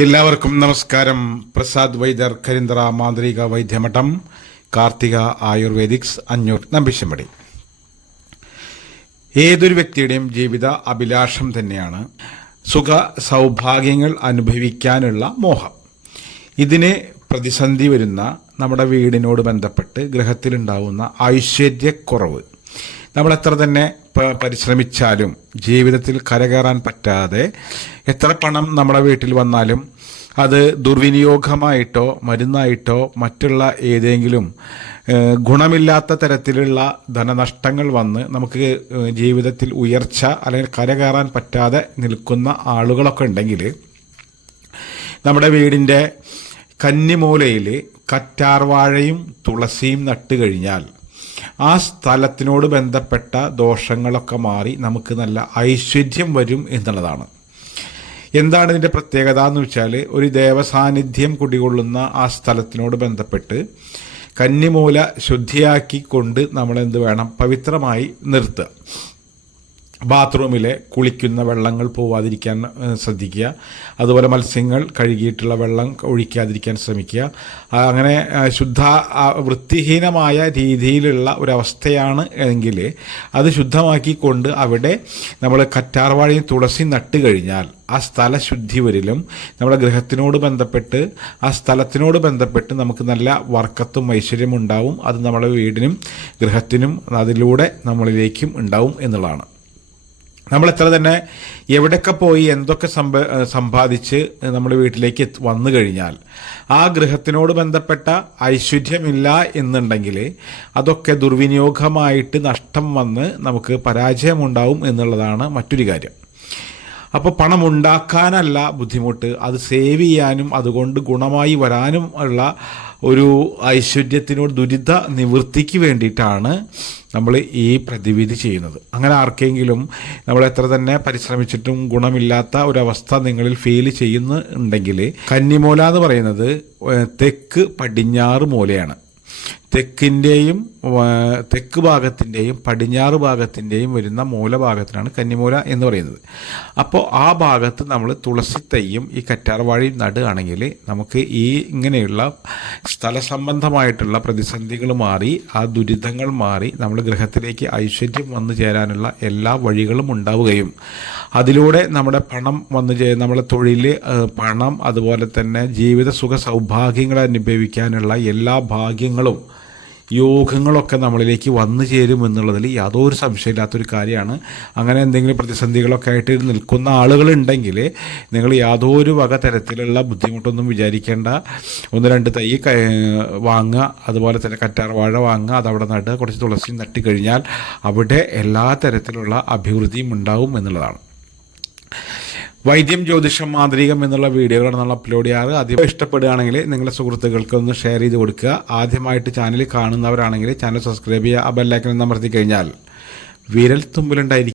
എല്ലാവർക്കും നമസ്കാരം. പ്രസാദ് വൈദ്യർ കരിന്തറ മാന്ത്രിക വൈദ്യമഠം കാർത്തിക ആയുർവേദിക്സ് അഞ്ഞൂർ നമ്പിശമ്പടി ഏതൊരു വ്യക്തിയുടെയും ജീവിത അഭിലാഷം തന്നെയാണ് സുഖ സൗഭാഗ്യങ്ങൾ അനുഭവിക്കാനുള്ള മോഹം. ഇതിന് പ്രതിസന്ധി വരുന്ന നമ്മുടെ വീടിനോട് ബന്ധപ്പെട്ട് ഗ്രഹത്തിലുണ്ടാവുന്ന ഐശ്വര്യക്കുറവ്. നമ്മൾ എത്ര തന്നെ പരിശ്രമിച്ചാലും ജീവിതത്തിൽ കരകയറാൻ പറ്റാതെ എത്ര പണം നമ്മുടെ വീട്ടിൽ വന്നാലും അത് ദുർവിനിയോഗമായിട്ടോ മരുന്നായിട്ടോ മറ്റുള്ള ഏതെങ്കിലും ഗുണമില്ലാത്ത തരത്തിലുള്ള ധനനഷ്ടങ്ങൾ വന്ന് നമുക്ക് ജീവിതത്തിൽ ഉയർച്ച അല്ലെങ്കിൽ കരകയറാൻ പറ്റാതെ നിൽക്കുന്ന ആളുകളൊക്കെ ഉണ്ടെങ്കിൽ നമ്മുടെ വീടിന്റെ കന്നിമൂലയിൽ കറ്റാർവാഴയും തുളസിയും നട്ട് കഴിഞ്ഞാൽ ആ സ്ഥലത്തിനോട് ബന്ധപ്പെട്ട ദോഷങ്ങളൊക്കെ മാറി നമുക്ക് നല്ല ഐശ്വര്യം വരും എന്നുള്ളതാണ്. എന്താണ് ഇതിന്റെ പ്രത്യേകത എന്ന് വെച്ചാൽ ഒരു ദേവസാന്നിധ്യം കുടികൊള്ളുന്ന ആ സ്ഥലത്തിനോട് ബന്ധപ്പെട്ട് കന്നിമൂല ശുദ്ധിയാക്കി കൊണ്ട് നമ്മൾ എന്ത് വേണം? പവിത്രമായി നിർത്തുക. ബാത്റൂമിലെ കുളിക്കുന്ന വെള്ളങ്ങൾ പോവാതിരിക്കാൻ ശ്രദ്ധിക്കുക. അതുപോലെ മത്സ്യങ്ങൾ കഴുകിയിട്ടുള്ള വെള്ളം ഒഴിക്കാതിരിക്കാൻ ശ്രമിക്കുക. അങ്ങനെ ശുദ്ധ വൃത്തിഹീനമായ രീതിയിലുള്ള ഒരവസ്ഥയാണ് എങ്കിൽ അത് ശുദ്ധമാക്കിക്കൊണ്ട് അവിടെ നമ്മൾ കറ്റാർവാഴയും തുളസി നട്ട് കഴിഞ്ഞാൽ ആ സ്ഥല ശുദ്ധി വരിലും നമ്മുടെ ഗൃഹത്തിനോട് ബന്ധപ്പെട്ട് ആ സ്ഥലത്തിനോട് ബന്ധപ്പെട്ട് നമുക്ക് നല്ല വർക്കത്തും ഐശ്വര്യം ഉണ്ടാവും അത് നമ്മുടെ വീടിനും ഗൃഹത്തിനും അതിലൂടെ നമ്മളിലേക്കും ഉണ്ടാവും എന്നുള്ളതാണ്. നമ്മൾ എത്ര തന്നെ എവിടെയൊക്കെ പോയി എന്തൊക്കെ സമ്പ സമ്പാദിച്ച് നമ്മുടെ വീട്ടിലേക്ക് വന്നു കഴിഞ്ഞാൽ ആ ഗൃഹത്തിനോട് ബന്ധപ്പെട്ട ഐശ്വര്യമില്ല എന്നുണ്ടെങ്കിൽ അതൊക്കെ ദുർവിനിയോഗമായിട്ട് നഷ്ടം വന്ന് നമുക്ക് പരാജയമുണ്ടാവും എന്നുള്ളതാണ് മറ്റൊരു കാര്യം. അപ്പോൾ പണം ഉണ്ടാക്കാനല്ല ബുദ്ധിമുട്ട്. അത് സേവ് ചെയ്യാനും അതുകൊണ്ട് ഗുണമായി വരാനും ഉള്ള ഒരു ഐശ്വര്യത്തിനോട് ദുരിത നിവൃത്തിക്ക് വേണ്ടിയിട്ടാണ് നമ്മൾ ഈ പ്രതിവിധി ചെയ്യുന്നത്. അങ്ങനെ ആർക്കെങ്കിലും നമ്മൾ എത്ര തന്നെ പരിശ്രമിച്ചിട്ടും ഗുണമില്ലാത്ത ഒരവസ്ഥ നിങ്ങളിൽ ഫീൽ ചെയ്യുന്നുണ്ടെങ്കിൽ കന്നിമൂല എന്ന് പറയുന്നത് തെക്ക് പടിഞ്ഞാറ് മൂലയാണ്. തെക്കിന്റെയും തെക്ക് ഭാഗത്തിന്റെയും പടിഞ്ഞാറ് ഭാഗത്തിന്റെയും വരുന്ന മൂലഭാഗത്തിനാണ് കന്നിമൂല എന്ന് പറയുന്നത്. അപ്പോൾ ആ ഭാഗത്ത് നമ്മൾ തുളസി തൈയും ഈ കറ്റാർവാഴയും നടുകയാണെങ്കിൽ നമുക്ക് ഈ ഇങ്ങനെയുള്ള സ്ഥല സംബന്ധമായിട്ടുള്ള പ്രതിസന്ധികൾ മാറി ആ ദുരിതങ്ങൾ മാറി നമ്മൾ ഗൃഹത്തിലേക്ക് ഐശ്വര്യം വന്നു ചേരാനുള്ള എല്ലാ വഴികളും ഉണ്ടാവുകയും അതിലൂടെ നമ്മുടെ പണം വന്നു ചേ നമ്മുടെ തൊഴിൽ പണം അതുപോലെ തന്നെ ജീവിത സുഖ സൗഭാഗ്യങ്ങൾ അനുഭവിക്കാനുള്ള എല്ലാ ഭാഗ്യങ്ങളും യോഗങ്ങളൊക്കെ നമ്മളിലേക്ക് വന്നു ചേരും എന്നുള്ളതിൽ യാതൊരു സംശയമില്ലാത്തൊരു കാര്യമാണ്. അങ്ങനെ എന്തെങ്കിലും പ്രതിസന്ധികളൊക്കെ ആയിട്ട് നിൽക്കുന്ന ആളുകളുണ്ടെങ്കിൽ നിങ്ങൾ യാതൊരു വക തരത്തിലുള്ള ബുദ്ധിമുട്ടൊന്നും വിചാരിക്കേണ്ട. ഒന്ന് രണ്ട് തൈ വാങ്ങുക അതുപോലെ തന്നെ കറ്റാർ വാഴ വാങ്ങുക അതവിടെ നടുക കുറച്ച് തുളസി നട്ടിക്കഴിഞ്ഞാൽ അവിടെ എല്ലാ തരത്തിലുള്ള അഭിവൃദ്ധിയും ഉണ്ടാവും എന്നുള്ളതാണ്. വൈദ്യം ജ്യോതിഷം മാന്ത്രികം എന്നുള്ള വീഡിയോകളാണ് നമ്മൾ അപ്ലോഡ് ചെയ്യാറ്. അധികം ഇഷ്ടപ്പെടുകയാണെങ്കിൽ നിങ്ങളുടെ സുഹൃത്തുക്കൾക്ക് ഒന്ന് ഷെയർ ചെയ്ത് കൊടുക്കുക. ആദ്യമായിട്ട് ചാനൽ കാണുന്നവരാണെങ്കിൽ ചാനൽ സബ്സ്ക്രൈബ് ചെയ്യുക. ആ ബെല്ലൈക്കൻ അമർത്തി കഴിഞ്ഞാൽ വിരൽ തുമ്പിലുണ്ടായിരിക്കും.